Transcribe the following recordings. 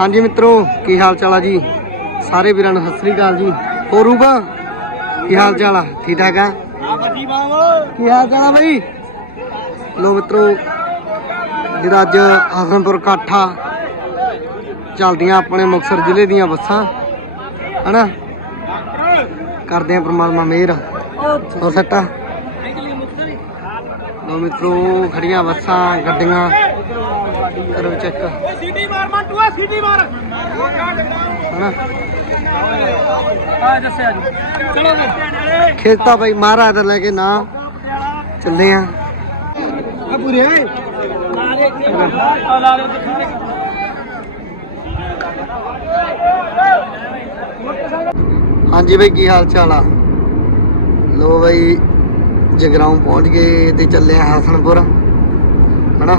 ਹਾਂਜੀ ਮਿੱਤਰੋ, ਕੀ ਹਾਲ ਚਾਲ ਆ ਜੀ? ਸਾਰੇ ਵੀਰਾਂ ਨੂੰ ਸਤਿ ਸ੍ਰੀ ਅਕਾਲ ਜੀ। ਹੋਰ ਰੂਪਾ ਕੀ ਹਾਲ ਚਾਲ ਆ? ਠੀਕ ਠਾਕ ਆ? ਕੀ ਹਾਲ ਚਾਲ ਆ ਬਈ? ਲੋ ਮਿੱਤਰੋ, ਜਿਹੜਾ ਅੱਜ ਹਸਨਪੁਰ ਕਾਠਾ ਚੱਲਦੀਆਂ ਆਪਣੇ ਮੁਕਤਸਰ ਜ਼ਿਲ੍ਹੇ ਦੀਆਂ ਬੱਸਾਂ, ਹਨਾ? ਕਰਦੇ ਆ ਪ੍ਰਮਾਤਮਾ ਮਿਹਰ। ਹੋਰ ਸੱਟਾ ਲੋ ਮਿੱਤਰੋ, ਖੜੀਆਂ ਬੱਸਾਂ, ਗੱਡੀਆਂ, ਕਰੋ ਚੈੱਕ ਸੀਟੀ ਮਾਰ ਮੰਟੂਆ ਸੀਟੀ ਮਾਰ। ਹਨਾ? ਆ ਦੱਸਿਆ ਜੀ। ਚਲੋ ਵੀ ਖੇਤਾ ਬਾਈ ਮਹਾਰਾਜ ਦਾ ਲੈ ਕੇ ਨਾ। ਚੱਲੇ ਆ। ਆ ਪੂਰੇ ਨਾਲੇ ਹਾਂਜੀ ਬਾਈ ਕੀ ਹਾਲ ਚਾਲ ਆ? ਲੋ ਬਾਈ ਜਗਰਾਉਂ ਪਹੁੰਚ ਗਏ ਤੇ ਚੱਲੇ ਆ ਹਸਨਪੁਰ। ਹਨਾ?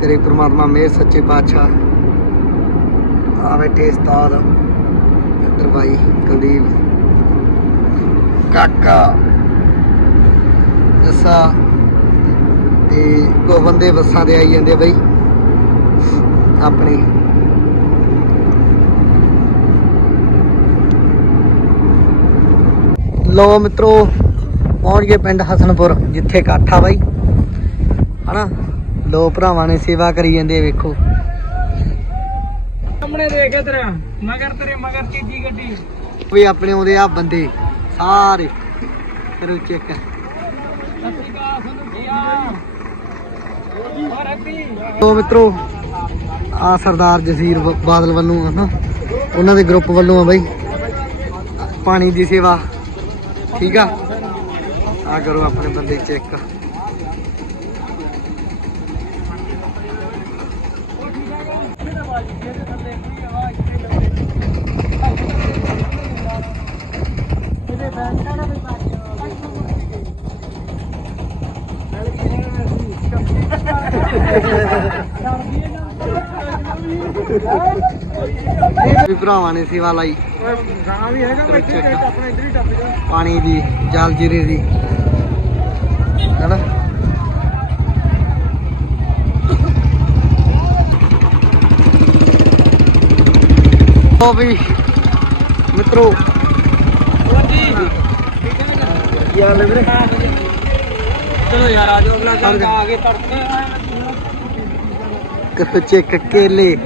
ਤੇਰੇ ਪ੍ਰਮਾਤਮਾ ਮੇਰ ਸੱਚੇ ਪਾਤਸ਼ਾਹ। ਆ ਬੈਠੇ ਉਸਤਾਦ ਇੱਧਰ ਬਾਈ ਕੁਲਦੀਪ ਕਾਕਾ ਜੱਸਾ ਤੇ ਦੋ ਬੰਦੇ ਬੱਸਾਂ ਤੇ ਆਈ ਜਾਂਦੇ ਆ ਬਾਈ। ਆਪਣੀ। ਲੋ ਮਿੱਤਰੋ, ਪਹੁੰਚ ਗਏ ਪਿੰਡ ਹਸਨਪੁਰ, ਜਿੱਥੇ ਕਾਠਾ ਬਾਈ। ਹਨਾ? ਲੋ ਭਰਾਵਾਂ ਨੇ ਸੇਵਾ ਕਰੀ ਜਾਂਦੇ ਆ ਵੇਖੋ। ਸਾਹਮਣੇ ਦੇਖ ਇਧਰ ਮਗਰ ਤੇਰੇ ਮਗਰ ਤੀਜੀ ਗੱਡੀ। ਵੀ ਆਪਣੇ ਆਉਂਦੇ ਆ ਬੰਦੇ ਸਾਰੇ। ਕਰੋ ਚੈੱਕ। ਲੋ ਮਿੱਤਰੋ ਆ ਸਰਦਾਰ ਜਸੀਰ ਬਾਦਲ ਵੱਲੋਂ ਹਨਾ? ਉਹਨਾਂ ਦੇ ਗਰੁੱਪ ਵੱਲੋਂ ਆ ਬਾਈ। ਪਾਣੀ ਦੀ ਸੇਵਾ। ਠੀਕ ਆ? ਆ ਕਰੋ ਆਪਣੇ ਬੰਦੇ ਚੈੱਕ। ਵੀ ਭਰਾਵਾਂ ਨੇ ਸੇਵਾ ਲਾਈ। ਗਾਂ ਵੀ ਹੈਗਾ ਕਰੋ check। ਆਪਣਾ ਇਧਰ ਹੀ ਟੱਪ ਜਾ ਪਾਣੀ ਦੀ ਜਲ ਜੀਰੇ ਦੀ। ਹੈਨਾ? ਉਹ ਵੀ ਮਿੱਤਰੋ। ਕੀ ਹਾਲ ਹੈ ਵੀਰੇ। ਚਲੋ ਯਾਰ ਆ ਜਾਓ ਅਗਲਾ ਕੰਮ ਆ ਕੇ ਤੜਕੇ। ਕੱਚੇ ਕੇਲੇ।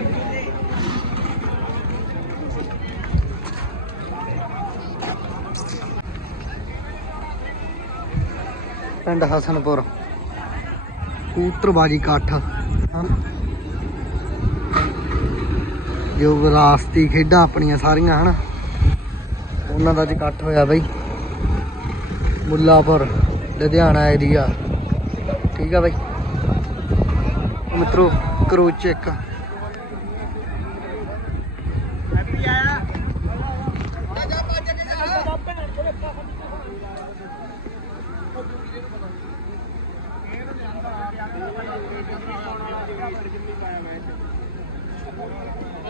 ਪਿੰਡ ਹਸਨਪੁਰ। ਕੂਤਰਬਾਜੀ ਇਕੱਠ। ਜੋ ਵਿਰਾਸਤੀ ਖੇਡਾਂ ਆਪਣੀਆਂ ਸਾਰੀਆਂ, ਹਨ? ਉਹਨਾਂ ਦਾ ਅੱਜ ਇਕੱਠ ਹੋਇਆ ਬਈ। ਮੁੱਲਾਪੁਰ, ਲੁਧਿਆਣਾ ਏਰੀਆ ਠੀਕ ਆ ਬਈ? ਮਿੱਤਰੋ ਕਰੋ ਚੈੱਕ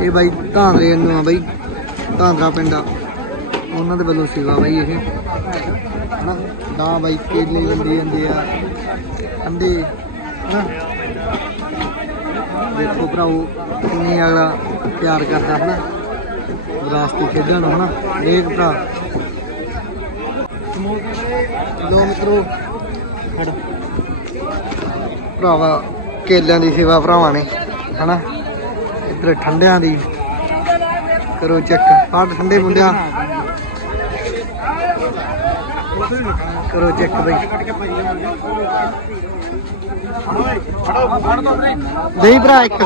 ਇਹ ਬਾਈ ਧਾਂਦਰੇ ਨੂੰ ਆ ਬਾਈ ਧਾਂਦਰਾ ਪਿੰਡ ਆ। ਉਹਨਾਂ ਦੇ ਵੱਲੋਂ ਸੇਵਾ ਬਾਈ ਇਹ। ਹਨਾ ਦਾ ਬਾਈ ਕੇਲੇ ਵੰਡੀ ਜਾਂਦੇ ਆ। ਅੰਡੇ ਹਨਾ, ਦੇਖੋ ਭਰਾਓ, ਕਿੰਨੀ ਅਗਲਾ ਪਿਆਰ ਕਰਦਾ, ਹਨਾ। ਵਿਰਾਸਤੀ ਖੇਡਣ ਨੂੰ, ਹਨਾ। ਹਰੇਕ ਭਰਾ। ਲੋ ਮਿੱਤਰੋ ਖੜ ਭਰਾਵਾ, ਕੇਲਿਆਂ ਦੀ ਸੇਵਾ ਭਰਾਵਾਂ ਨੇ, ਹਨਾ। ਇੱਧਰ ਠੰਡਿਆਂ ਦੀ। ਕਰੋ ਚੈੱਕ ਆਹ ਠੰਡੇ ਮੁੰਡਿਆ। ਕਰੋ ਚੈੱਕ ਬਈ। ਨਹੀਂ ਭਰਾ ਇੱਕ।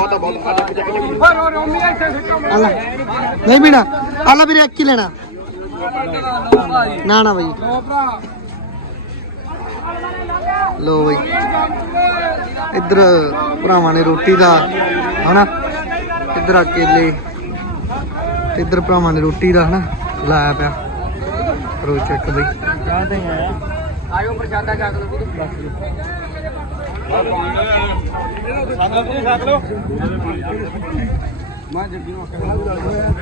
ਆਲਾ ਨਹੀਂ ਪੀਣਾ ਆਲਾ ਵੀਰੇ, ਇੱਕ ਹੀ ਲੈਣਾ। ਨਾ ਨਾ ਬਈ। ਲੋ ਬਈ। ਇੱਧਰ ਭਰਾਵਾਂ ਨੇ ਰੋਟੀ ਦਾ, ਹਨਾ? ਇੱਧਰ ਆ ਕੇਲੇ ਤੇ ਇੱਧਰ ਭਰਾਵਾਂ ਨੇ ਰੋਟੀ ਦਾ ਹਨਾ ਲਾਇਆ ਪਿਆ। ਰੋ ਚੱਕ ਬਈ। ਆਇਓ ਪ੍ਰਸ਼ਾਦਾ ਚੱਕ ਲਓ। ਵੀਰੇ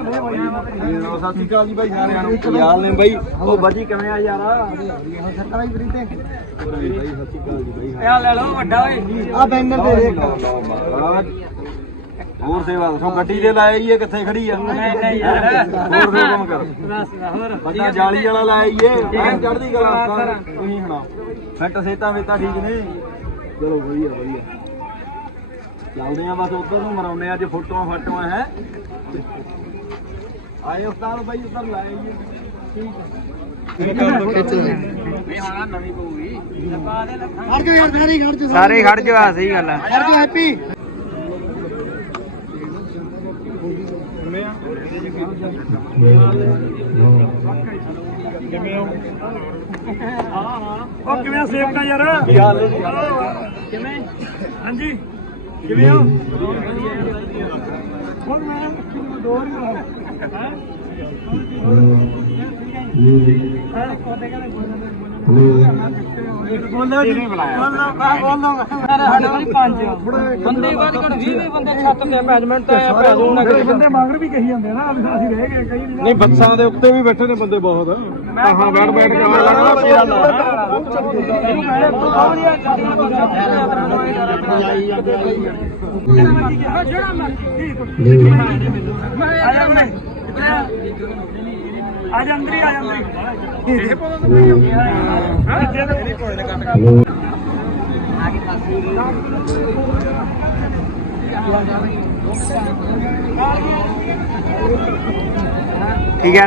ਸਤਿ ਸ਼੍ਰੀ ਅਕਾਲ ਜੀ ਬਾਈ ਸਾਰਿਆਂ ਨੂੰ ਕੀ ਹਾਲ ਨੇ ਬਾਈ ਉਹ ਬਾਜੀ ਕਿਵੇਂ ਆ ਯਾਰ ਸਰਤਾ ਬਾਈ ਫਰੀ ਤੇ ਬਾਈ ਸਤਿ ਸ਼੍ਰੀ ਅਕਾਲ ਜੀ ਬਾਈ ਇਹ ਲੈ ਲਓ ਵੱਡਾ ਓਏ ਆ? ਬੈਨਰ ਦੇ ਦੇਖ ਹੋਰ ਸੇਵਾ ਦੱਸੋ ਗੱਡੀ ਦੇ ਲਾਇਆ ਈ ਇਹ ਕਿੱਥੇ ਖੜੀ ਆ? ਨਹੀਂ ਨਹੀਂ ਯਾਰ ਹੋਰ ਹੁਕਮ ਕਰ ਬਸ ਹੋਰ ਬੰਦਾ ਜਾਲੀ ਵਾਲਾ ਲਾਇਆ ਈ ਇਹ ਐਂ ਚੜਦੀ ਕਲਾ ਤੁਸੀਂ ਸੁਣਾਓ ਫਿੱਟ ਸੇਤਾ ਵੇਤਾ ਠੀਕ ਨੇ ਚਲੋ ਵਧੀਆ ਵਧੀਆ ਚੱਲਦੇ ਆ ਬਸ ਉਧਰ ਨੂੰ ਮਰਾਉਨੇ ਅੱਜ ਫੋਟੋਆਂ ਫਾਟੋਆਂ ਹੈ। ਆਏ ਉਸਤਾਦ ਬਾਈ ਉਧਰ ਲਾਇਆ ਈ ਇਹ ਖਿੱਚ ਲੈ। ਇਹ ਹੁਣ ਨਵੀਂ ਪਊਗੀ। ਪਾ ਦੇ ਲੱਖਾਂ ਖੜ ਜਾ ਯਾਰ ਸਾਰੇ ਖੜ ਜਾ ਸਾਰੇ ਖੜ ਜਾ ਸਹੀ ਗੱਲ ਆ। ਖੜ ਜਾ ਹੈਪੀ। ਉਹ ਕਿਵੇਂ ਸੇਵਕਾ ਯਾਰ? ਕੀ ਹਾਲ ਹੈ ਕਿਵੇਂ? ਹਾਂਜੀ। ਕਿਵੇਂ ਹੋ? ਹੁਣ ਮੈਂ ਦੋ ਹੀ? ਬੋਲੋ ਜੀ ਬੋਲੋ ਬੋਲੋ ਸਾਡੇ ਵਾਲੀ ਪੰਜ ਬੰਦੇ ਵੱਧ ਘੜ 20 ਬੰਦੇ ਛੱਤ ਤੇ ਮੈਨੇਜਮੈਂਟ ਤੇ ਆ ਭਰਾ ਦੂੰ ਨਾ ਬੰਦੇ ਮਗਰ ਵੀ ਕਹੀ ਜਾਂਦੇ ਨਾ ਅਸੀਂ ਰਹਿ ਗਏ ਕਈ ਨਹੀਂ ਬੱਸਾਂ ਦੇ ਉੱਤੇ ਵੀ ਬੈਠੇ ਨੇ ਬੰਦੇ ਬਹੁਤ ਕਹਾਂ ਬੈਠ ਬੈਠ ਕੇ ਆਉਣ ਲੱਗਦਾ ਪੀੜਾ ਆ ਜਾ ਅੰਦਰ ਹੀ ਆ ਜਾ ਅੰਦਰ ਹੀ। ਠੀਕ ਹੈ।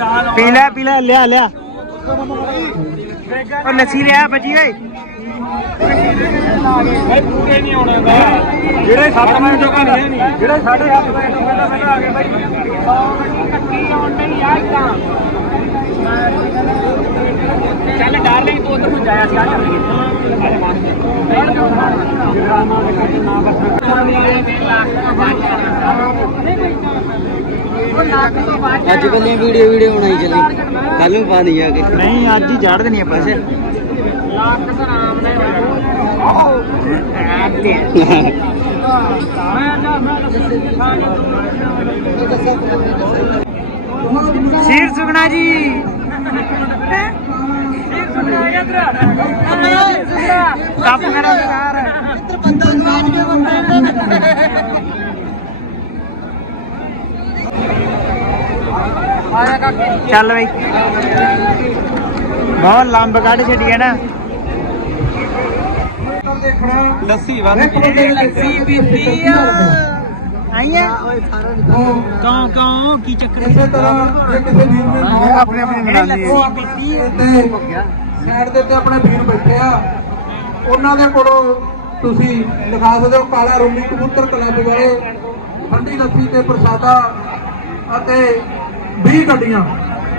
ਹਾਂ ਪੀ ਲੈ ਪੀ ਲੈ ਲਿਆ ਲਿਆ। ਉਹ ਲੱਸੀ ਲਿਆ ਬੱਜੀ ਓਏ। ਪੂਰੇ ਨਹੀਂ ਆਉਣੇ ਦਾ। ਜਿਹੜੇ 7 ਮਿੰਟ ਚੋਂ ਨਹੀਂ ਹੈ ਨਹੀਂ ਜਿਹੜੇ 7.5 ਮਿੰਟ ਤੋਂ ਪਹਿਲਾਂ ਪਹਿਲਾਂ ਆ ਗਏ ਬਾਈ ਚੱਲ ਡਾਰਲਿੰਗ ਤੂੰ ਉਧਰ ਨੂੰ ਜਾਇਆ ਸੀ ਆ ਚੱਲ ਅੱਜ ਕੱਲੇ ਵੀਡੀਓ ਵੀਡੀਓ ਬਣਾਈ ਚੱਲੀ। ਕੱਲ ਨੂੰ ਪਾ ਦਈਏ ਕੇ। ਨਹੀਂ ਅੱਜ ਹੀ ਝਾੜ ਦੇਣੀ ਆਪਾਂ। ਸੀਰ ਸੁਗਣਾ ਜੀ। ਕੱਪ ਮੇਰਾ ਯਾਰ ਇੱਧਰ ਬੰਦਾ ਸਮਾਜ ਕੇ ਬੰਦੇ ਚੱਲ ਬਈ। ਬਹੁਤ ਲੰਬ ਕੱਢ ਛੱਡੀ ਹੈ ਨਾ। ਲੱਸੀ ਵੱਧ ਲੱਸੀ ਪੀਤੀ ਆ। ਆਈਆ? ਕਾਂ ਕਾਂ ਕੀ ਚੱਕਰ ਇਸੇ ਤਰ੍ਹਾਂ ਜੇ ਕਿਸੇ ਵੀਰ ਨੇ ਉਹ ਆਪਣੇ ਆਪਣੇ ਬਣਾਉਂਦੀ ਹੈ ਉਹ ਪੀਤੀ ਆ। ਤੇ ਸਾਈਡ ਦੇ ਉੱਤੇ ਆਪਣੇ ਵੀਰ ਬੈਠੇ ਆ। ਉਹਨਾਂ ਦੇ ਕੋਲੋਂ ਤੁਸੀਂ ਲਿਖਾ ਸਕਦੇ ਹੋ ਕਾਲਾ ਰੁੰਨੀ ਕਬੂਤਰ ਕਲੱਬ ਵਾਲੇ ਠੰਡੀ ਲੱਸੀ ਤੇ ਪ੍ਰਸਾਦਾ ਅਤੇ 20 ਗੱਡੀਆਂ।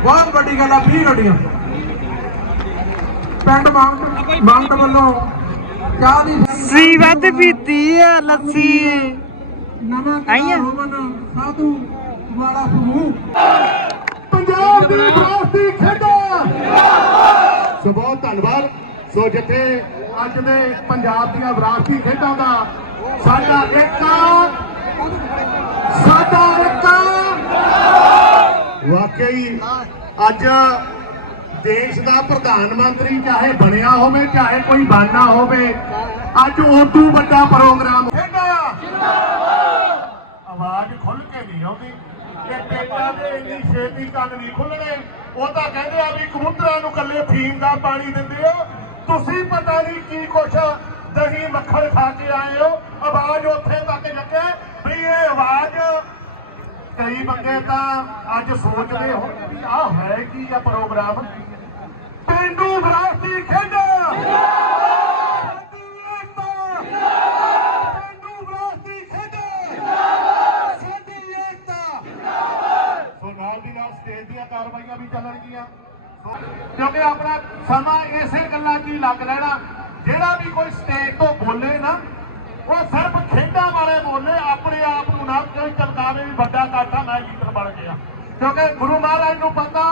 ਬਹੁਤ ਵੱਡੀ ਗੱਲ ਆ 20 ਗੱਡੀਆਂ। ਪਿੰਡ ਮੰਗਟ ਮੰਗਟ ਵੱਲੋਂ ਚਾਹ ਦੀ ਸੀ ਵੱਧ ਪੀਤੀ ਆ ਲੱਸੀ। ਨਵਾਂ ਆਈਆਂ? ਹੋਵਨ ਸਾਧੂ ਵਾਲਾ ਸਮੂਹ। ਪੰਜਾਬ ਦੀ ਵਿਰਾਸਤੀ ਖੇਡਾਂ। ਸੋ ਬਹੁਤ ਧੰਨਵਾਦ। ਸੋ ਜਿੱਥੇ ਅੱਜ ਦੇ ਪੰਜਾਬ ਦੀਆਂ ਵਿਰਾਸਤੀ ਖੇਡਾਂ ਦਾ ਸਾਡਾ ਇੱਕ ਸਾਡਾ ਇੱਕ ਵਾਕਈ ਅੱਜ ਦੇਸ਼ ਦਾ ਪ੍ਰਧਾਨ ਮੰਤਰੀ ਚਾਹੇ ਬਣਿਆ ਹੋਵੇ ਚਾਹੇ ਕੋਈ ਬਣਨਾ ਹੋਵੇ ਅੱਜ ਉਦੋਂ ਵੱਡਾ ਪ੍ਰੋਗਰਾਮ ਖੇਡਾਂ। ਆਵਾਜ਼ ਖੁੱਲ ਕੇ ਨਹੀਂ ਆਉਂਦੀ। ਇਹ ਪੇਟਾਂ ਦੇ ਇੰਨੀ ਛੇਤੀ ਕੰਨ ਨਹੀਂ ਖੁੱਲਣੇ ਉਹ ਤਾਂ ਕਹਿੰਦੇ ਆ ਵੀ ਕਬੂਤਰਾਂ ਨੂੰ ਕੱਲੇ ਫੀਮ ਦਾ ਪਾਣੀ ਦਿੰਦੇ ਹੋ ਤੁਸੀਂ ਪਤਾ ਨਹੀਂ ਕੀ ਕੁਛ ਦਹੀਂ ਮੱਖਣ ਖਾ ਕੇ ਆਏ ਹੋ। ਆਵਾਜ਼ ਉੱਥੇ ਤੱਕ ਲੱਗੇ। ਵੀ ਇਹ ਆਵਾਜ਼ ਕਈ ਬੰਦੇ ਤਾਂ ਅੱਜ ਸੋਚਦੇ ਹੋ ਆਹ ਹੈ ਕੀ ਆ ਪ੍ਰੋਗਰਾਮ ਪਿੰਡੂ ਵਿਰਾਸਤੀ ਖੇਡਾਂ। ਕਾਰਵਾਈਆਂ ਵੀ ਚੱਲਣਗੀਆਂ। ਕਿਉਂਕਿ ਆਪਣਾ ਸਮਾਂ ਇਸੇ ਗੱਲਾਂ 'ਚ ਹੀ ਲੱਗ ਲੈਣਾ ਜਿਹੜਾ ਵੀ ਕੋਈ ਸਟੇਜ ਤੋਂ ਬੋਲੇ ਨਾ, ਉਹ ਸਿਰਫ ਖੇਡਾਂ ਵਾਲੇ ਬੋਲੇ, ਆਪਣੇ ਆਪ ਨੂੰ ਨਾ। ਕੋਈ ਚਮਕਾਵੇ ਵੀ ਵੱਡਾ ਕਾਟਾ ਮੈਂ ਲੀਡਰ ਬਣ ਗਿਆ। ਕਿਉਂਕਿ ਗੁਰੂ ਮਹਾਰਾਜ ਨੂੰ ਪਤਾ,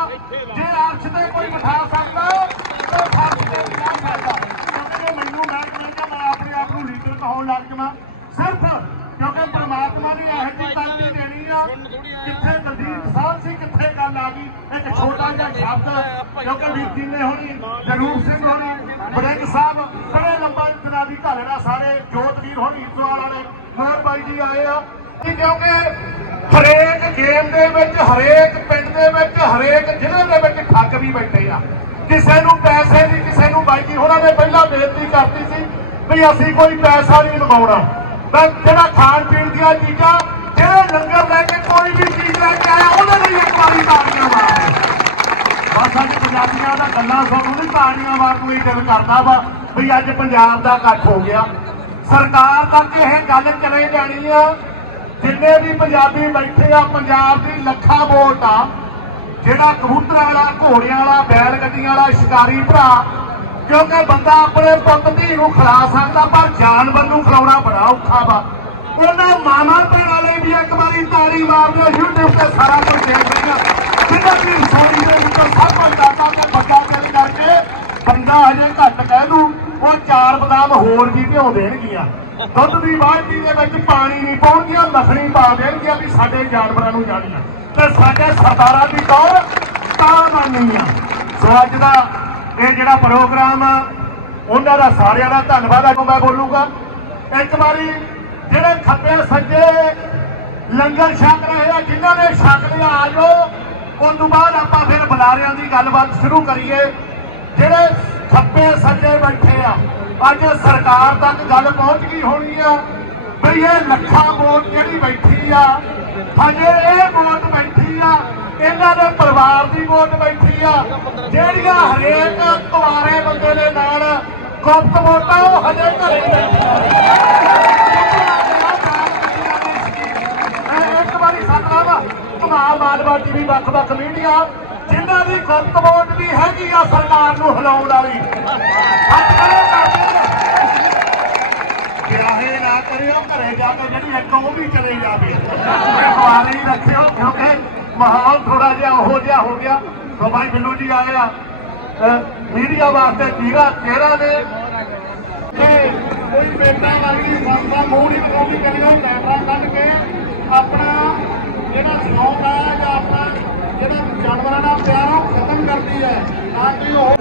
ਜੇ ਅਰਸ਼ ਤੇ ਕੋਈ ਬਿਠਾ ਸਕਦਾ ਤਾਂ ਫਰਸ਼ ਤੇ ਵੀ ਬਿਠਾ ਸਕਦਾ ਕਿਉਂਕਿ ਜੇ ਮੈਨੂੰ ਮੈਂ ਕਹਿੰਦਾ ਮੈਂ ਆਪਣੇ ਆਪ ਨੂੰ ਲੀਡਰ ਕਹਾਉਣ ਲੱਗ ਜਾਵਾਂ ਸਿਰਫ ਕਿਉਂਕਿ ਪ੍ਰਮਾਤਮਾ ਨੇ ਇਹੋ ਜਿਹੀ ਤਾਕਤ ਦੇਣੀ ਆ ਕਿੱਥੇ ਦਲਜੀਤ ਸਾਹਿਬ ਸੀ ਕਿੱਥੇ ਗੱਲ ਆ ਗਈ ਇੱਕ ਛੋਟਾ ਜਿਹਾ ਸ਼ਬਦ ਕਿਉਂਕਿ ਵੀਰ ਜੀ ਨੇ ਹੋਣੀ ਜਰੂਰ ਸਿੰਘ ਹੋਣੀ ਬੜਿੰਗ ਸਾਹਿਬ ਬੜੇ ਲੰਬਾ ਦਿਨਾਂ ਦੀ ਘਾਲਣਾ ਸਾਰੇ ਜੋਤਵੀਰ ਹੋਣੀ ਹਿੱਸਵਾਲ ਵਾਲੇ ਮੋਹਰ ਬਾਈ ਜੀ ਆਏ ਆ ਕਿ ਕਿਉਂਕਿ ਹਰੇਕ ਗੇਮ ਦੇ ਵਿੱਚ ਹਰੇਕ ਪਿੰਡ ਦੇ ਵਿੱਚ ਹਰੇਕ ਜ਼ਿਲ੍ਹੇ ਦੇ ਵਿੱਚ ਠੱਗ ਵੀ ਬੈਠੇ ਆ ਕਿਸੇ ਨੂੰ ਪੈਸੇ ਦੀ ਕਿਸੇ ਨੂੰ ਬਾਈ ਜੀ ਉਹਨਾਂ ਨੇ ਪਹਿਲਾਂ ਬੇਨਤੀ ਕਰਤੀ ਸੀ ਵੀ ਅਸੀਂ ਕੋਈ ਪੈਸਾ ਨਹੀਂ ਲਗਾਉਣਾ ਤਾਂ ਜਿਹੜਾ ਖਾਣ ਪੀਣ ਦੀਆਂ ਚੀਜ਼ਾਂ, ਜਿਹੜੇ ਲੰਗਰ ਲੈ ਕੇ ਕੋਈ ਵੀ ਚੀਜ਼ ਲੈ ਕੇ ਆਇਆ, ਉਹਦੇ ਲਈ ਇੱਕ ਵਾਰੀ ਤਾੜੀਆਂ ਮਾਰੋ। ਬਸ ਅੱਜ ਪੰਜਾਬੀਆਂ ਦਾ ਗੱਲਾਂ ਸੁਣਨ ਨੂੰ ਤਾੜੀਆਂ ਮਾਰਨ ਨੂੰ ਹੀ ਦਿਲ ਕਰਦਾ ਵਾ ਵੀ ਅੱਜ ਪੰਜਾਬ ਦਾ ਇਕੱਠ ਹੋ ਗਿਆ। ਸਰਕਾਰ ਤੱਕ ਇਹ ਗੱਲ ਚਲੇ ਜਾਣੀ ਆ। ਜਿੰਨੇ ਵੀ ਪੰਜਾਬੀ ਬੈਠੇ ਆ, ਪੰਜਾਬ ਦੀ ਲੱਖਾਂ ਵੋਟ ਆ। ਜਿਹੜਾ ਕਬੂਤਰਾਂ ਵਾਲਾ, ਘੋੜਿਆਂ ਵਾਲਾ, ਬੈਲ ਗੱਡੀਆਂ ਵਾਲਾ, ਸ਼ਿਕਾਰੀ ਭਰਾ ਕਿਉਂਕਿ ਬੰਦਾ ਆਪਣੇ ਪੁੱਤ ਧੀ ਨੂੰ ਖਿਲਾ ਸਕਦਾ, ਪਰ ਜਾਨਵਰ ਨੂੰ ਖਿਲਾਉਣਾ ਬੜਾ ਔਖਾ ਵਾ। ਉਹਨਾਂ ਮਾਮਾ ਭੈਣਾਂ ਲਈ ਵੀ ਇੱਕ ਵਾਰੀ ਤਾੜੀ ਮਾਰ YouTube ਤੇ ਸਾਰਾ ਕੁਝ ਦੇਖ ਲੈਣਾ। ਜਿੰਨਾ ਵੀ ਰਸੋਈ ਦੇ ਵਿੱਚ ਸਭ ਕੁਝ ਦਾਤਾ ਤੇ ਵੱਡਾ ਦਿਲ ਕਰਕੇ ਬੰਦਾ ਹਜੇ ਘੱਟ ਕਹਿ ਦੂ, ਉਹ ਚਾਰ ਬਦਾਮ ਹੋਰ ਵੀ ਭਿਉਂ ਦੇਣਗੀਆਂ। ਦੁੱਧ ਦੀ ਬਾਲਟੀ ਦੇ ਵਿੱਚ ਪਾਣੀ ਨਹੀਂ ਪਾਉਣਗੀਆਂ, ਮੱਖਣੀ ਪਾ ਦੇਣਗੀਆਂ ਵੀ ਸਾਡੇ ਜਾਨਵਰਾਂ ਨੂੰ ਜਾਣੀਆਂ। ਤੇ ਸਾਡੇ ਸਰਦਾਰਾਂ ਦੀ ਟੌਰ ਤਾਂ ਮੰਨਣੀ ਆ ਸੋ ਅੱਜ ਦਾ ਇਹ ਜਿਹੜਾ ਪ੍ਰੋਗਰਾਮ ਆ, ਉਹਨਾਂ ਦਾ ਸਾਰਿਆਂ ਦਾ ਧੰਨਵਾਦ ਅੱਜ ਮੈਂ ਬੋਲੂਗਾ। ਇੱਕ ਵਾਰੀ ਜਿਹੜੇ ਖੱਬੇ ਸੱਜੇ ਲੰਗਰ ਛਕ ਰਹੇ ਆ, ਜਿਨ੍ਹਾਂ ਨੇ ਛਕ ਲਿਆ, ਆ ਜਾਓ। ਉਸ ਤੋਂ ਬਾਅਦ ਆਪਾਂ ਫਿਰ ਬੁਲਾਰਿਆਂ ਦੀ ਗੱਲਬਾਤ ਸ਼ੁਰੂ ਕਰੀਏ। ਜਿਹੜੇ ਖੱਬੇ ਸੱਜੇ ਬੈਠੇ ਆ, ਅੱਜ ਸਰਕਾਰ ਤੱਕ ਗੱਲ ਪਹੁੰਚ ਗਈ ਹੋਣੀ ਆ ਵੀ ਇਹ ਲੱਖਾਂ ਵੋਟ ਜਿਹੜੀ ਬੈਠੀ ਆ, ਹਜੇ ਇਹ ਵੋਟ ਬੈਠੀ ਆ ਇਹਨਾਂ ਦੇ ਪਰਿਵਾਰ ਦੀ ਵੋਟ ਬੈਠੀ ਆ। ਜਿਹੜੀਆਂ ਹਰੇਕ ਕੁਆਰੇ ਬੰਦੇ ਦੇ ਨਾਲ ਗੁਪਤ ਵੋਟਾਂ, ਉਹ ਹਜੇ ਘਰੇ ਬੈਠੀਆਂ ਮੈਂ ਇੱਕ ਵਾਰੀ ਸੱਦਣਾ ਵਾ ਧੁਮਾ ਮਾਲਵਾ ਟੀਵੀ ਵੱਖ-ਵੱਖ ਮੀਡੀਆ, ਜਿਨ੍ਹਾਂ ਦੀ ਗੁਪਤ ਵੋਟ ਵੀ ਹੈਗੀ ਆ ਸਰਕਾਰ ਨੂੰ ਹਿਲਾਉਣ ਵਾਲੀ। ਹੱਥ ਨਾ ਕਰਿਓ, ਘਰੇ ਜਾ ਕੇ ਜਿਹੜੀ ਇੱਕ ਉਹ ਵੀ ਚਲੇ ਜਾਵੇ। ਕੁਆਰੇ ਹੀ ਰੱਖਿਓ, ਕਿਉਂਕਿ ਮਾਹੌਲ ਥੋੜਾ ਜਿਹਾ ਉਹੋ ਜਿਹਾ ਹੋ ਗਿਆ ਸੋ ਭਾਈ ਬਿੱਲੂ ਜੀ ਆਏ ਆ ਮੀਡੀਆ ਵਾਸਤੇ ਠੀਕਾ ਚਿਹਰਾ ਨੇ ਕੋਈ ਬੇਟਾ ਵਰਗੀ ਸੰਸਥਾ ਮੂੰਹ ਨਹੀਂ ਦਿਖਾਉਂਦੀ ਕਰੀ ਉਹ ਕੈਮਰਾ ਕੱਢ ਕੇ ਆਪਣਾ ਜਿਹੜਾ ਸ਼ੌਕ ਆ ਜਾਂ ਆਪਣਾ ਜਿਹੜਾ ਜਾਨਵਰਾਂ ਨਾਲ ਪਿਆਰ ਆ ਉਹ ਖਤਮ ਕਰਦੀ ਹੈ ਤਾਂ ਕਿ ਉਹ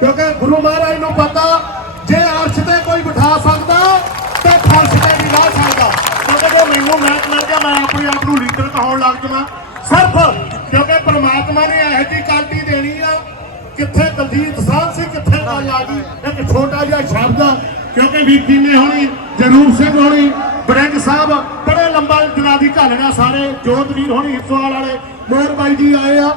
ਕਿਉਂਕਿ ਗੁਰੂ ਮਹਾਰਾਜ ਨੂੰ ਪਤਾ ਜੇ ਅਰਸ਼ ਤੇ ਕੋਈ ਬਿਠਾ ਸਕਦਾ ਤੇ ਫਰਸ਼ ਤੇ ਵੀ ਲਾ ਸਕਦਾ। ਕਿਉਂਕਿ ਜੇ ਮੈਨੂੰ ਮੈਂ ਮਿਲ ਗਿਆ ਮੈਂ ਆਪਣੇ ਆਪ ਨੂੰ ਲੀਡਰ ਕਹਾਉਣ ਲੱਗ ਜਾਵਾਂ। ਸਿਰਫ ਕਿਉਂਕਿ ਪ੍ਰਮਾਤਮਾ ਨੇ ਇਹੋ ਜਿਹੀ ਕਾਲਟੀ ਦੇਣੀ ਆ ਕਿੱਥੇ ਦਲਜੀਤ ਸਾਹਿਬ ਸੀ ਕਿੱਥੇ ਆ ਗਈ ਇੱਕ ਛੋਟਾ ਜਿਹਾ ਸ਼ਬਦ ਕਿਉਂਕਿ ਵੀਰ ਨੇ ਹੋਣੀ ਜਰੂਰ ਸਿੰਘ ਹੋਣੀ ਬੜਿੰਗ ਸਾਹਿਬ ਬੜੇ ਲੰਬਾ ਦਿਨਾਂ ਦੀ ਘਾਲਣਾ ਸਾਰੇ ਜੋਤਵੀਰ ਹੋਣੀ ਹਿੱਸੋਵਾਲ ਵਾਲੇ ਮੋਹਰ ਬਾਈ ਜੀ ਆਏ ਆ।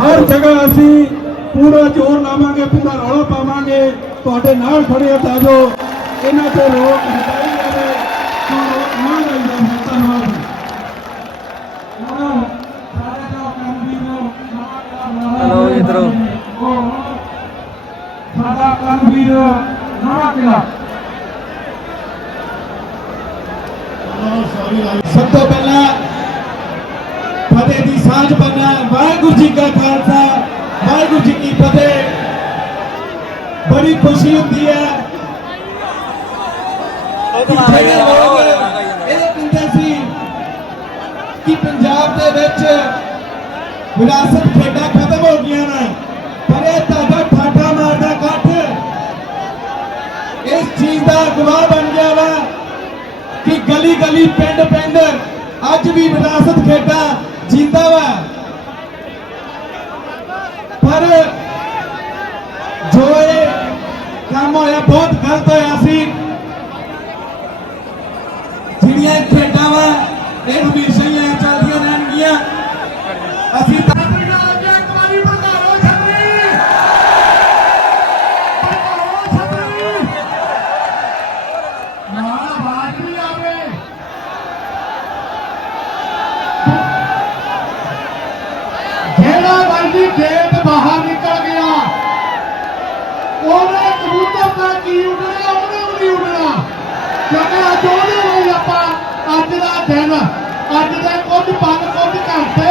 ਹਰ ਜਗ੍ਹਾ ਅਸੀਂ ਪੂਰਾ ਜ਼ੋਰ ਲਾਵਾਂਗੇ ਪੂਰਾ ਰੌਲਾ ਪਾਵਾਂਗੇ ਤੁਹਾਡੇ ਨਾਲ ਖੜੇ ਆ ਤਾਂ ਜੋ ਇਹਨਾਂ ਤੇ ਰੋਕ ਹਟਾਈ ਜਾਵੇ ਤੋਂ ਰੋਕ ਨਾ ਲਾਈ ਜਾਵੇ ਧੰਨਵਾਦ ਹੁਣ ਸਾਰੇ ਜੋ ਕਰਮਵੀਰ ਚਲੋ ਜੀ ਇੱਧਰੋਂ। ਸਾਡਾ ਕਰਮਵੀਰ ਨਵਾਂ ਕਿਲਾ ਸਭ ਤੋਂ ਪਹਿਲਾਂ ਫਤਿਹ ਦੀ ਸਾਂਝ ਪਾਣਾ ਵਾਹਿਗੁਰੂ ਜੀ ਕਾ ਖਾਲਸਾ ਵਾਹਿਗੁਰੂ ਜੀ ਕੀ ਫਤਿਹ। ਬੜੀ ਖੁਸ਼ੀ ਹੁੰਦੀ ਹੈ। ਕਿ ਜਿਹੜੇ ਲੋਕ ਇਹ ਕਹਿੰਦੇ ਸੀ ਕਿ ਪੰਜਾਬ ਦੇ ਵਿੱਚ ਵਿਰਾਸਤ ਖੇਡਾਂ ਖਤਮ ਹੋ ਗਈਆਂ ਨੇ ਪਰ ਇਹ ਤੁਹਾਡਾ ਠਾਠਾ ਮਾਰਦਾ ਇਕੱਠ। ਇਸ ਚੀਜ਼ ਦਾ ਗਵਾਹ ਬਣ ਗਿਆ ਵਾ ਕਿ ਗਲੀ ਗਲੀ ਪਿੰਡ ਪਿੰਡ ਅੱਜ ਵੀ ਵਿਰਾਸਤ ਖੇਡਾਂ ਜਿੰਦਾ ਵਾ। ਪਰ ਜੋ ਇਹ ਕੰਮ ਹੋਇਆ ਬਹੁਤ ਗਲਤ ਹੋਇਆ ਸੀ ਜਿਹੜੀਆਂ ਇਹ ਖੇਡਾਂ ਵਾ ਇਹ ਹਮੇਸ਼ਾ ਹੀ ਐ ਚੱਲਦੀਆਂ ਰਹਿਣਗੀਆਂ ਅਸੀਂ ਤਾਂ ਜਿਹੜਾ ਵਰਦੀ ਗੇਟ ਬਾਹਰ ਨਿਕਲ ਗਿਆ। ਉਹਨੇ ਕਬੂਤਰ ਦਾ ਕੀ ਉੱਡਣਾ, ਉਹਨੇ ਵੀ ਉੱਡਣਾ। ਕਿਉਂਕਿ ਅੱਜ ਉਹਦੇ ਲਈ ਆਪਾਂ ਅੱਜ ਦਾ ਦਿਨ, ਅੱਜ ਦੇ ਕੁਝ ਪੰਜ ਕੁਝ ਘੰਟੇ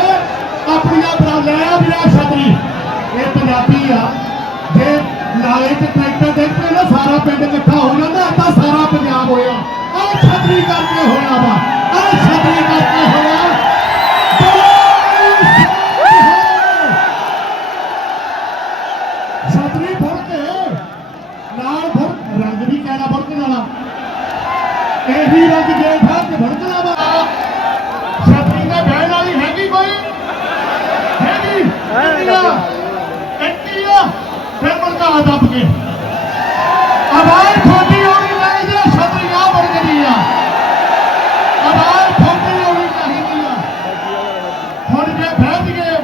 ਆਪਣੀਆਂ ਬਣਾ ਲਿਆ ਬਿਨਾ ਛਤਰੀ ਇਹ ਪੰਜਾਬੀ ਆ। ਜੇ ਨਾਲੇ ਤੇ ਟਰੈਕਟਰ ਦੇਖਦੇ ਨਾ ਸਾਰਾ ਪਿੰਡ ਇਕੱਠਾ ਹੋ ਜਾਂਦਾ, ਤਾਂ ਸਾਰਾ ਪੰਜਾਬ ਹੋਇਆ। ਆਹ ਛਤਰੀ ਕਰਕੇ ਹੋਇਆ ਵਾ। ਆਹ ਛਤਰੀ ਕਰਕੇ ਹੋਇਆ। ਇਹੀ ਰੰਗ ਜੇ ਠਾ ਕੇ ਫੜਕਣਾ ਵਾ। ਛਤਰੀ ਤੇ ਬਹਿਣ ਵਾਲੀ ਹੈਗੀ ਕੋਈ? ਹੈਗੀ? ਹੈਗੀ। ਆ ਕੱਟੀ ਆ। ਫਿਰ ਮੁਰਗਾ ਦੱਬ ਕੇ ਆਵਾਜ਼ ਤੁਹਾਡੀ ਹੋਣੀ ਚਾਹੀਦੀ ਆ ਛਤਰੀ ਆ ਬਣ ਗਈ ਆ ਆਵਾਜ਼ ਤੁਹਾਡੀ ਹੋਣੀ ਚਾਹੀਦੀ ਆ ਹੁਣ ਜੇ ਬਹਿ ਗਏ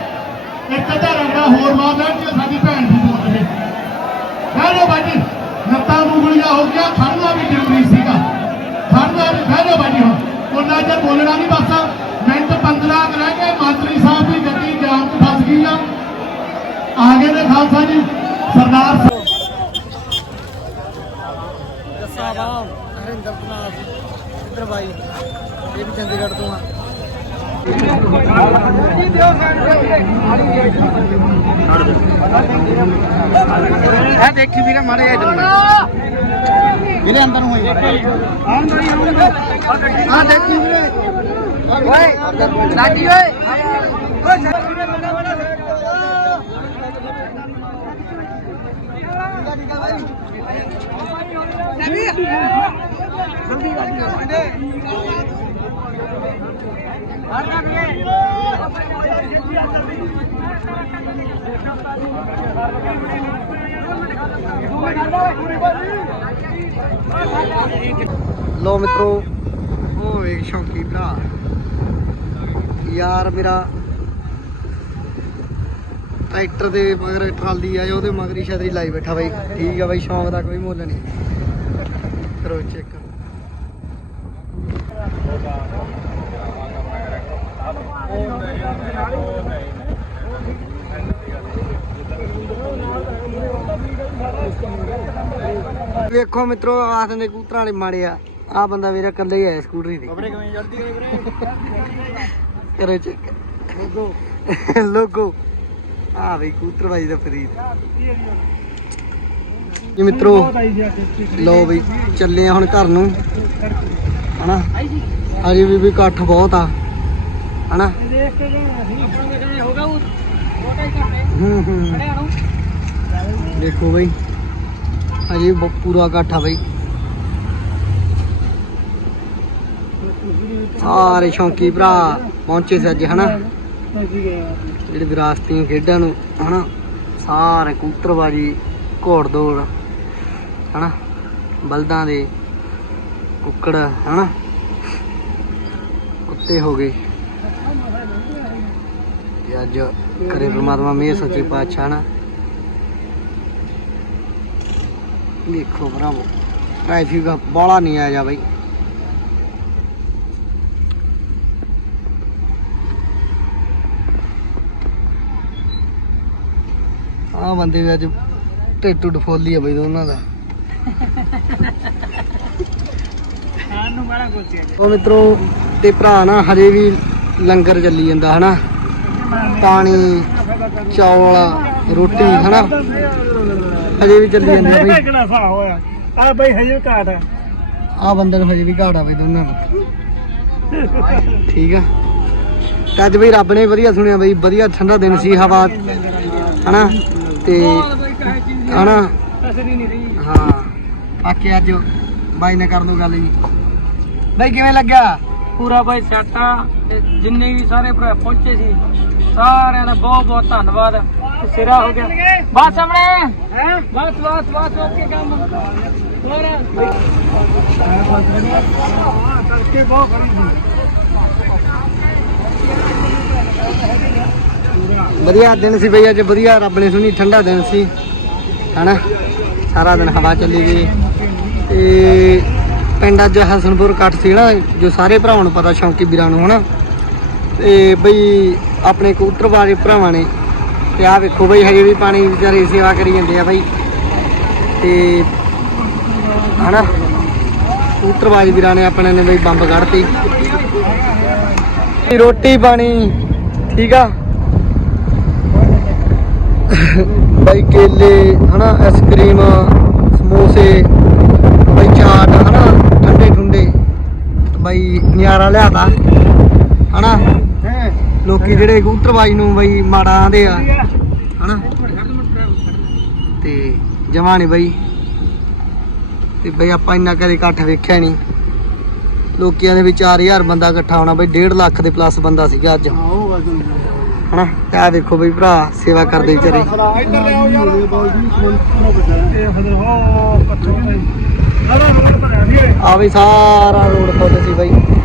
ਇੱਕ ਅੱਧਾ ਰੰਗਾ ਹੋਰ ਮਾਰ ਲੈਣ ਜੇ ਸਾਡੀ ਭੈਣ ਦੀ ਬੋਲ ਜੇ ਬਹਿ ਜਾਓ ਬਾਜੀ ਨੱਤਾਂ ਉਂਗਲੀਆਂ ਹੋ ਗਿਆ ਖੜਨਾ ਵੀ ਜ਼ਰੂਰੀ ਸੀਗਾ ਖੜਨਾ ਵੀ ਬਹਿ ਜਾਓ ਬਾਜੀ ਹੁਣ ਉਹਨਾਂ ਚਿਰ ਬੋਲਣਾ ਨਹੀਂ ਬਸ ਮਿੰਟ 15 ਕੁ ਰਹਿ ਗਏ ਮੰਤਰੀ ਸਾਹਿਬ ਦੀ ਗੱਡੀ ਜਾਮ 'ਚ ਫਸ ਗਈ ਆ ਆ ਗਏ ਨੇ ਖਾਲਸਾ ਜੀ ਸਰਦਾਰ ਸਾਹਿਬ ਜੱਸਾ ਬਾਮ ਹਰਿੰਦਰ ਕੁਮਾਰ ਇੱਧਰ ਬਾਈ ਇਹ ਵੀ ਚੰਡੀਗੜ੍ਹ ਤੋਂ ਆ। ਇਹ ਦੇਖੀ ਵੀਰੇ ਮਾਰੇ ਇਧਰ ਇਹਦੇ ਅੰਦਰ ਨੂੰ ਹੋਈ ਹਾਂ ਦੇਖੀ ਵੀਰੇ। ਓਏ ਲਾਡੀ ਓਏ। ਲੋ ਮਿੱਤਰੋ ਉਹ ਵੇਖ ਸ਼ੌਂਕੀ ਭਰਾ। ਯਾਰ ਮੇਰਾ ਟਰੈਕਟਰ ਦੇ ਮਗਰ ਟਰਾਲੀ ਆਏ ਉਹਦੇ ਮਗਰ ਹੀ ਛਤਰੀ ਲਾਈ ਬੈਠਾ ਬਾਈ। ਠੀਕ ਆ ਬਾਈ ਸ਼ੌਂਕ ਦਾ ਕੋਈ ਮੁੱਲ ਨਹੀਂ। ਕਰੋ। ਚੈੱਕ ਵੇਖੋ ਮਿੱਤਰੋ ਆਸ ਦੇ ਕੂਤਰਾਂ ਵਾਲੇ ਮਾੜੇ ਆ। ਆ ਬੰਦਾ ਵੀਰਾ ਇਕੱਲੇ ਹੀ ਆਇਆ ਸਕੂਟਰੀ ਤੇ। ਆਪਣੇ ਕਿਵੇਂ ਚੜਦੀ ਵੀਰੇ? ਕਰੋ ਚੈੱਕ ਲੋਗੋ ਲੋਗੋ। ਆ ਬਈ ਕੂਤਰ ਬਾਈ ਦਾ ਫਰੀਦ। ਜੀ ਮਿੱਤਰੋ ਲੋ ਬਈ ਚੱਲੇ ਆ ਹੁਣ ਘਰ ਨੂੰ। ਹਨਾ? ਹਜੇ ਵੀ ਵੀ ਇਕੱਠ ਬਹੁਤ ਆ। ਹਨਾ? ਦੇਖ ਬਈ ਹਜੇ ਪੂਰਾ ਇਕੱਠ ਆ ਬਈ। ਸਾਰੇ ਸ਼ੌਂਕੀ ਭਰਾ ਪਹੁੰਚੇ ਸੀ ਅੱਜ ਹਨਾ? ਜਿਹੜੇ ਵਿਰਾਸਤੀ ਖੇਡਾਂ ਨੂੰ, ਹਨਾ, ਸਾਰੇ ਕੂਤਰਬਾਜੀ ਘੋੜ ਦੌੜ ਹਨਾ, ਬਲਦਾਂ ਦੇ ਕੁੱਕੜ, ਹਨਾ, ਕੁੱਤੇ ਹੋ ਗਏ। ਤੇ ਅੱਜ ਕਰੇ ਪ੍ਰਮਾਤਮਾ ਮੇਰ ਸੱਚੇ ਪਾਤਸ਼ਾਹ ਨਾ ਦੇਖੋ ਭਰਾਵੋ ਟ੍ਰੈਫਿਕ ਬਾਲਾ ਨਹੀਂ ਆਇਆ ਜਾ ਬਾਈ। ਆ ਬੰਦੇ ਵੀ ਅੱਜ ਢਿੱਡ ਟੁੱਟ ਫੋਲੀ ਆ ਬਈ ਦੋਨਾਂ ਦਾ। ਖਾਣ ਨੂੰ ਬੜਾ ਗੁੱਸੇ ਉਹ ਮਿੱਤਰੋ ਤੇ ਭਰਾ ਨਾ ਹਜੇ ਵੀ ਲੰਗਰ ਚੱਲੀ ਜਾਂਦਾ ਹਨਾ? ਪਾਣੀ ਚੌਲ ਰੋਟੀ ਹਨਾ? ਹਜੇ ਵੀ ਚੱਲੀ ਜਾਂਦੇ ਆ ਬਈ ਕਿਹੜਾ ਫਾ ਹੋਇਆ? ਆ ਬਈ ਹਜੇ ਘਾਟ ਆ। ਆ ਬੰਦੇ ਨੂੰ ਹਜੇ ਵੀ ਘਾਟ ਆ ਬਈ ਦੋਨਾਂ ਨੂੰ। ਠੀਕ ਆ? ਤੇ ਅੱਜ ਬਈ ਰੱਬ ਨੇ ਵਧੀਆ ਸੁਣਿਆ ਬਈ ਵਧੀਆ ਠੰਡਾ ਦਿਨ ਸੀ ਹਵਾ ਹਨਾ? ਤੇ ਹਨਾ? ਪੈਸੇ ਨਹੀਂ ਨਹੀਂ ਰਹੀ ਹਾਂ। ਬਾਕੀ ਅੱਜ ਬਾਈ ਨੇ ਕਰ ਲੂ ਗੱਲ ਜੀ ਬਾਈ ਕਿਵੇਂ ਲੱਗਾ ਪੂਰਾ ਬਾਈ ਸੈੱਟ ਜਿੰਨੇ ਵੀ ਸਾਰੇ ਭਰਾ ਪਹੁੰਚੇ ਸੀ ਸਾਰਿਆਂ ਦਾ ਬਹੁਤ ਬਹੁਤ ਧੰਨਵਾਦ। ਸਿਰਾ ਹੋ ਗਿਆ। ਬਸ ਸਾਹਮਣੇ। ਹੈ? ਬਸ ਬਸ ਬਸ ਓਕੇ ਕੰਮ। ਹੋਰ ਕਰਕੇ ਬਹੁਤ ਖੜੀ ਵਧੀਆ ਦਿਨ ਸੀ ਬਈ, ਅੱਜ ਵਧੀਆ ਰੱਬ ਨੇ ਸੁਣੀ, ਠੰਡਾ ਦਿਨ ਸੀ। ਹਨਾ? ਸਾਰਾ ਦਿਨ ਹਵਾ ਚੱਲੀ ਗਈ। ਤੇ ਪਿੰਡ ਅੱਜ ਹਸਨਪੁਰ ਕੱਟ ਸੀ ਨਾ, ਜੋ ਸਾਰੇ ਭਰਾਵਾਂ ਨੂੰ ਪਤਾ, ਸ਼ੌਂਕੀ ਵੀਰਾਂ ਨੂੰ, ਹਨਾ? ਤੇ ਬਈ, ਆਪਣੇ ਕਬੂਤਰਬਾਜ਼ ਭਰਾਵਾਂ ਨੇ, ਤੇ ਆਹ ਵੇਖੋ ਬਈ, ਹਜੇ ਵੀ ਪਾਣੀ ਵਿਚਾਰੇ ਸੇਵਾ ਕਰੀ ਜਾਂਦੇ ਆ ਬਈ। ਤੇ ਹਨਾ? ਕਬੂਤਰਬਾਜ਼ ਵੀਰਾਂ ਨੇ ਆਪਣੇ ਨੇ ਬਈ ਬੰਬ ਕੱਢਤੀ। ਰੋਟੀ ਪਾਣੀ, ਠੀਕ ਆ? ਬਾਈ ਕੇਲੇ, ਹਨਾ ਆਈਸਕ੍ਰੀਮ ਸਮੋਸੇ, ਬਾਈ ਚਾਟ, ਹਨਾ ਠੰਡੇ ਠੁੰਡੇ ਬਾਈ ਨਿਆਰਾ ਲਿਆਦਾ ਹਨਾ? ਲੋਕੀ ਜਿਹੜੇ ਕਬੂਤਰਬਾਈ ਨੂੰ ਬਈ ਮਾੜਾ ਆਂਦੇ ਆ, ਹਨਾ? ਤੇ ਜਮਾ ਨੀ ਬਾਈ। ਤੇ ਬਈ ਆਪਾਂ ਇੰਨਾ ਕਦੇ ਇਕੱਠ ਵੇਖਿਆ ਨਹੀਂ ਲੋਕੀਆਂ ਦੇ ਵਿੱਚ 4000 ਬੰਦਾ ਇਕੱਠਾ ਹੋਣਾ, ਬਈ 1.5 ਲੱਖ ਦੇ ਪਲੱਸ ਬੰਦਾ ਸੀਗਾ ਅੱਜ। ਹਨਾ? ਤੇ ਆ ਦੇਖੋ ਬਈ ਭਰਾ, ਸੇਵਾ ਕਰਦੇ ਵਿਚਾਰੇ। ਇੱਧਰ ਲਿਆਓ ਯਾਰ ਆ ਵੀ ਸਾਰਾ ਰੋਡ ਫੁੱਲ ਸੀ ਬਾਈ।